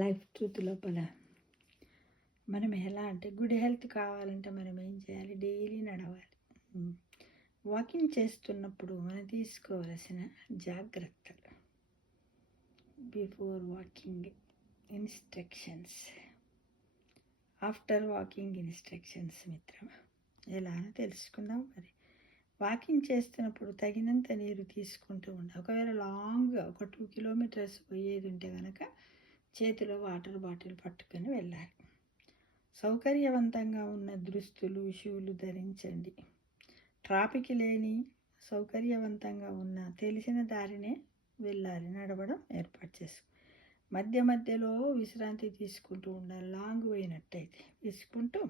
Life truth లోపల మనం ఎలా అంటే గుడ్ హెల్త్ కావాలంటే మనం ఏం చేయాలి? డైలీ నడవాలి. వాకింగ్ చేస్తున్నప్పుడు మనం తీసుకోవలసిన జాగ్రత్తలు. Before walking instructions, after walking instructions మిత్రమా. ఎలా అని తెలుసుకుందాం. మరి వాకింగ్ చేస్తున్నప్పుడు తగినంత నీరు తీసుకుంటూ ఉండాలి. ఒకవేళ లాంగ్గా ఒక 2 కిలోమీటర్స్ పోయేది ఉంటే కనుక చేతిలో వాటర్ బాటిల్ పట్టుకొని వెళ్ళాలి. సౌకర్యవంతంగా ఉన్న దుస్తులు, షూలు ధరించండి. ట్రాఫిక్ లేని సౌకర్యవంతంగా ఉన్న తెలిసిన దారినే వెళ్ళాలి. నడవడం ఏర్పాటు చేసుకో. మధ్య మధ్యలో విశ్రాంతి తీసుకుంటూ ఉండాలి. లాంగ్ పోయినట్టయితే తీసుకుంటూ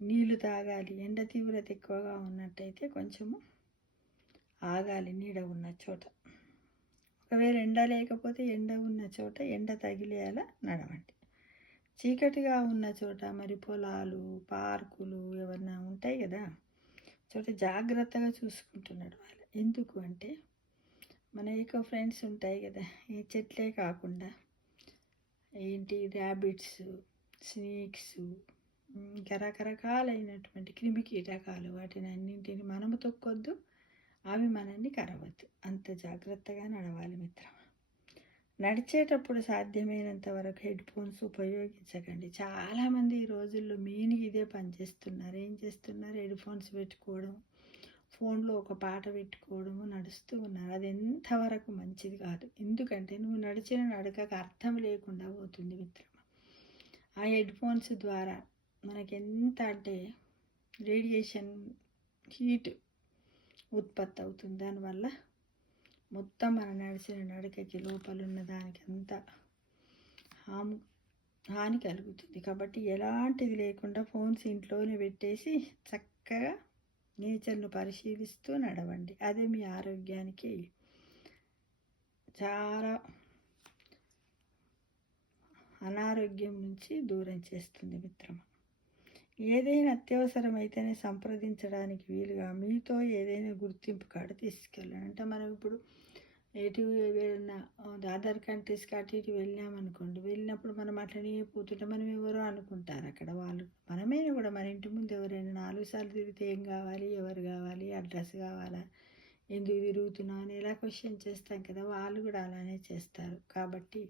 నీళ్లు తాగాలి. ఎండ తీవ్రత ఎక్కువగా ఉన్నట్టయితే కొంచెము ఆగాలి నీడ ఉన్న చోట. ఒకవేళ ఎండ లేకపోతే ఎండ ఉన్న చోట ఎండ తగిలేలా నడవండి. చీకటిగా ఉన్న చోట మరి పొలాలు, పార్కులు ఏమన్నా ఉంటాయి కదా, చోట జాగ్రత్తగా చూసుకుంటున్నాడు వాళ్ళు. ఎందుకు అంటే మన ఈకో ఫ్రెండ్స్ ఉంటాయి కదా, ఈ చెట్లే కాకుండా ఏంటి ర్యాబిట్స్, స్నేక్స్, ఇంకా రకరకాలైనటువంటి క్రిమి కీటకాలు, వాటిని అన్నింటిని మనము తొక్కొద్దు, అవి మనల్ని కరవద్దు. అంత జాగ్రత్తగా నడవాలి మిత్రమా. నడిచేటప్పుడు సాధ్యమైనంత వరకు హెడ్ ఫోన్స్ ఉపయోగించకండి. చాలామంది ఈ రోజుల్లో మెయిన్గా ఇదే పని చేస్తున్నారు. ఏం చేస్తున్నారు? హెడ్ ఫోన్స్ పెట్టుకోవడం, ఫోన్లో ఒక పాట పెట్టుకోవడము నడుస్తూ ఉన్నారు. అది ఎంతవరకు మంచిది కాదు. ఎందుకంటే నువ్వు నడిచిన నడకకు అర్థం లేకుండా పోతుంది మిత్రమా. ఆ హెడ్ ఫోన్స్ ద్వారా మనకి ఎంత అంటే రేడియేషన్, హీట్ ఉత్పత్తి అవుతుంది. దానివల్ల మొత్తం మన నడిచిన నడకకి లోపలున్న దానికి అంతా హాని కలుగుతుంది. కాబట్టి ఎలాంటిది లేకుండా ఫోన్స్ ఇంట్లోనే పెట్టేసి చక్కగా నేచర్ను పరిశీలిస్తూ నడవండి. అదే మీ ఆరోగ్యానికి చాలా అనారోగ్యం నుంచి దూరం చేస్తుంది మిత్రమా. ఏదైనా అత్యవసరమైతేనే సంప్రదించడానికి వీలుగా మీతో ఏదైనా గుర్తింపు కార్డు తీసుకెళ్ళండి. అంటే మనం ఇప్పుడు ఎటు ఏదైనా అదర్ కంట్రీస్కి అటు ఇటు వెళ్ళామనుకోండి, వెళ్ళినప్పుడు మనం అట్లనే పోతుంటే మనం ఎవరో అనుకుంటారు అక్కడ వాళ్ళు. మనమైనా కూడా మన ఇంటి ముందు ఎవరైనా 4 సార్లు తిరిగితే ఏం కావాలి, ఎవరు కావాలి, అడ్రస్ కావాలా, ఎందుకు తిరుగుతున్నావు అని ఎలా క్వశ్చన్ చేస్తాం కదా, వాళ్ళు కూడా అలానే చేస్తారు. కాబట్టి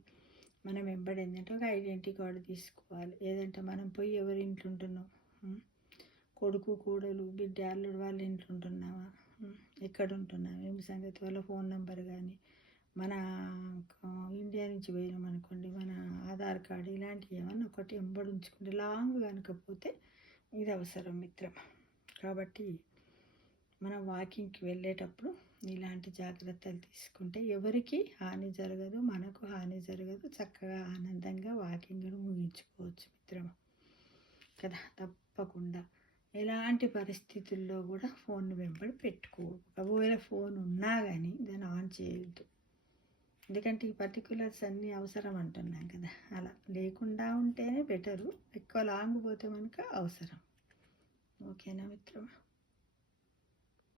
మనం ఏంటంటే ఒక ఐడెంటిటీ కార్డు తీసుకోవాలి. ఏదంటే మనం పోయి ఎవరి ఇంట్లో ఉంటున్నాం, కొడుకు, కోడలు, బిడ్డ, అల్లుడు వాళ్ళ ఇంట్లో ఉంటున్నావా, ఎక్కడ ఉంటున్నావు, ఏం సంగతి, వాళ్ళ ఫోన్ నెంబర్ కానీ, మన ఇండియా నుంచి పోయినాం అనుకోండి మన ఆధార్ కార్డు, ఇలాంటివి ఏమన్నా ఒకటి ఎంబడి ఉంచుకుంటే లాంగ్ కనుకపోతే ఇది అవసరం మిత్రమా. కాబట్టి మనం వాకింగ్కి వెళ్ళేటప్పుడు ఇలాంటి జాగ్రత్తలు తీసుకుంటే ఎవరికి హాని జరగదు, మనకు హాని జరగదు. చక్కగా ఆనందంగా వాకింగ్ను ముగించుకోవచ్చు మిత్రమా కదా. తప్పకుండా ఎలాంటి పరిస్థితుల్లో కూడా ఫోన్ వెంబడి పెట్టుకోవు. ఒకవేళ ఫోన్ ఉన్నా కానీ దాన్ని ఆన్ చేయొద్దు. ఎందుకంటే ఈ పర్టికులర్స్ అన్నీ అవసరం అంటున్నాం కదా, అలా లేకుండా ఉంటేనే బెటరు. ఎక్కువ లాంగ్ పోతే మనకు అవసరం. ఓకేనా మిత్రమా.